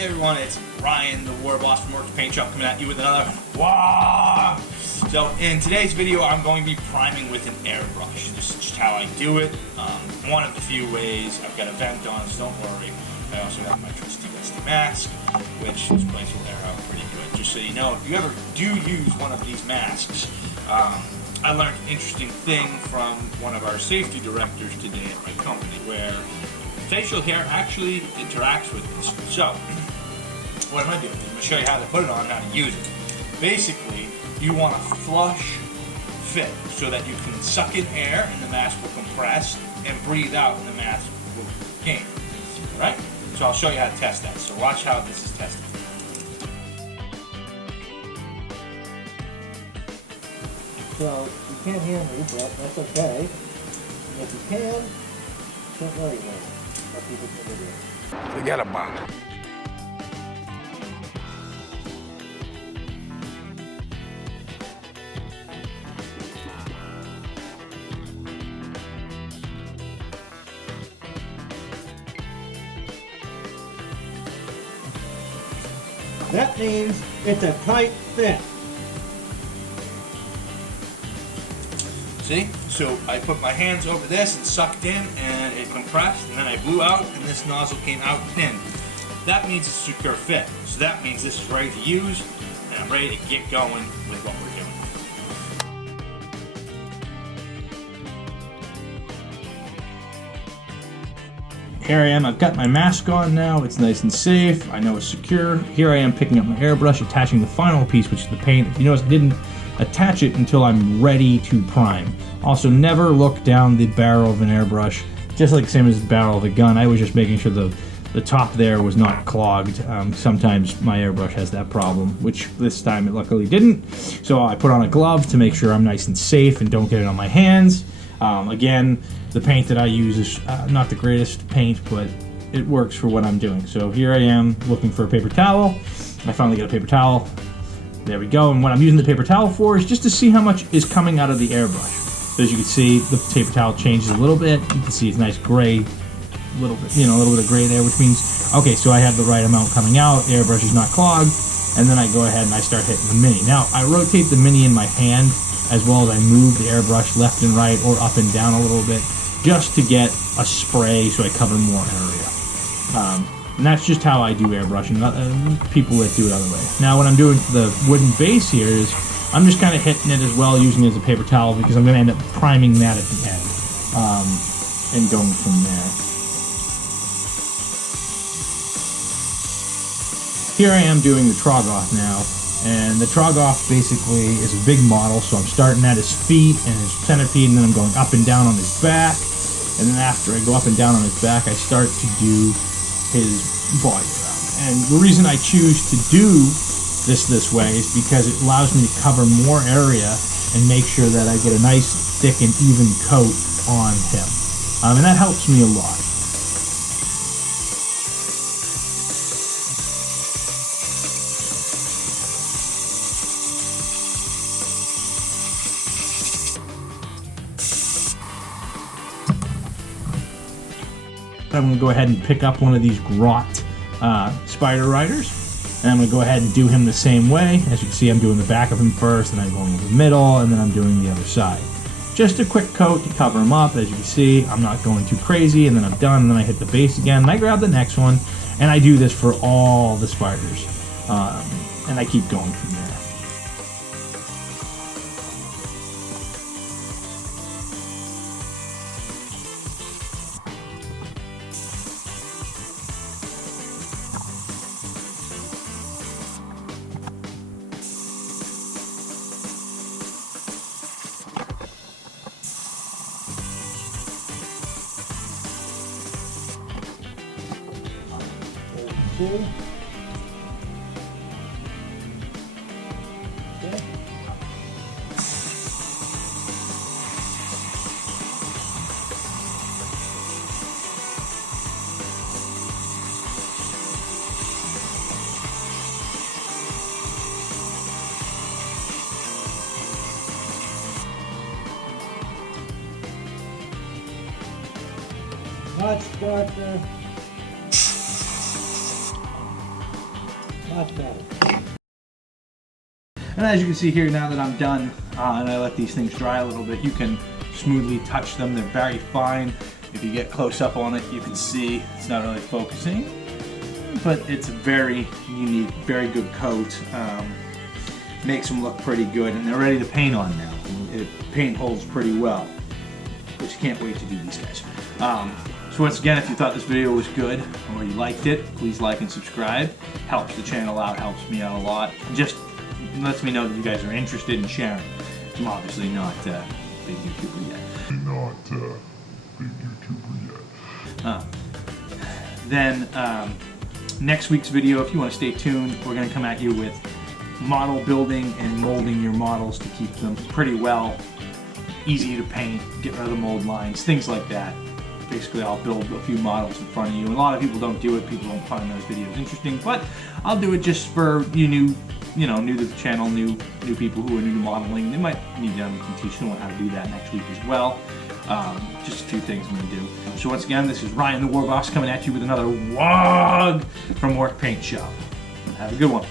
Hey everyone, it's Ryan, the War Boss from Works Paint Shop, coming at you with another Waaagh! So in today's video, I'm going to be priming with an airbrush. This is just how I do it. One of the few ways. I've got a vent on, so don't worry. I also have my trusty mask, which this place will air out pretty good. Just so you know, if you ever do use one of these masks, I learned an interesting thing from one of our safety directors today at my company, where facial hair actually interacts with this. So, what am I doing? I'm going to show you how to put it on, how to use it. Basically, you want a flush fit so that you can suck in air and the mask will compress, and breathe out and the mask will gain. Alright? So I'll show you how to test that. So watch how this is tested. So you can't hear me, but that's okay. And if you can, don't worry about it. I'll keep it the video. Forget about it. That means it's a tight fit. See? So I put my hands over this and sucked in and it compressed, and then I blew out and this nozzle came out thin. That means it's a secure fit. So that means this is ready to use and I'm ready to get going with what we're doing. Here I am, I've got my mask on now, it's nice and safe, I know it's secure. Here I am picking up my airbrush, attaching the final piece, which is the paint. If you notice, I didn't attach it until I'm ready to prime. Also, never look down the barrel of an airbrush, just like the same as the barrel of a gun. I was just making sure the top there was not clogged. Sometimes my airbrush has that problem, which this time it luckily didn't. So I put on a glove to make sure I'm nice and safe and don't get it on my hands. Again, the paint that I use is not the greatest paint, but it works for what I'm doing. So here I am looking for a paper towel. I finally get a paper towel. There we go. And what I'm using the paper towel for is just to see how much is coming out of the airbrush. So as you can see, the paper towel changes a little bit. You can see it's nice gray, a little bit of gray there, which means, okay, so I have the right amount coming out. The airbrush is not clogged. And then I go ahead and I start hitting the mini. Now, I rotate the mini in my hand, as well as I move the airbrush left and right or up and down a little bit, just to get a spray so I cover more area. And that's just how I do airbrushing. People that do it other way. Now when I'm doing the wooden base here is, I'm just kind of hitting it as well, using it as a paper towel, because I'm going to end up priming that at the end and going from there. Here I am doing the Waaagh now. And the Waaagh basically is a big model, so I'm starting at his feet and his centipede, and then I'm going up and down on his back. And then after I go up and down on his back, I start to do his body around. And the reason I choose to do this way is because it allows me to cover more area and make sure that I get a nice, thick, and even coat on him. And that helps me a lot. I'm going to go ahead and pick up one of these grot spider riders, and I'm going to go ahead and do him the same way. As you can see, I'm doing the back of him first, and I'm going to the middle, and then I'm doing the other side. Just a quick coat to cover him up. As you can see, I'm not going too crazy, and then I'm done, and then I hit the base again, and I grab the next one, and I do this for all the spiders, and I keep going from there. Okay. Much darker. Much better. And as you can see here, now that I'm done and I let these things dry a little bit, you can smoothly touch them. They're very fine. If you get close up on it, you can see it's not really focusing, but it's a very unique, very good coat. Makes them look pretty good, and they're ready to paint on now. Paint holds pretty well, which you can't wait to do these guys. So once again, if you thought this video was good or you liked it, please like and subscribe. Helps the channel out, helps me out a lot. Just lets me know that you guys are interested in sharing. I'm obviously not a big YouTuber yet. Then next week's video, if you want to stay tuned, we're going to come at you with model building and molding your models to keep them pretty well, easy to paint, get rid of the mold lines, things like that. Basically, I'll build a few models in front of you. And a lot of people don't do it. People don't find those videos interesting, but I'll do it just for you new to the channel, new people who are new to modeling. They might need to teach them how to do that next week as well. Just a few things I'm going to do. So once again, this is Ryan the War Boss coming at you with another Waaagh from Work Paint Shop. Have a good one.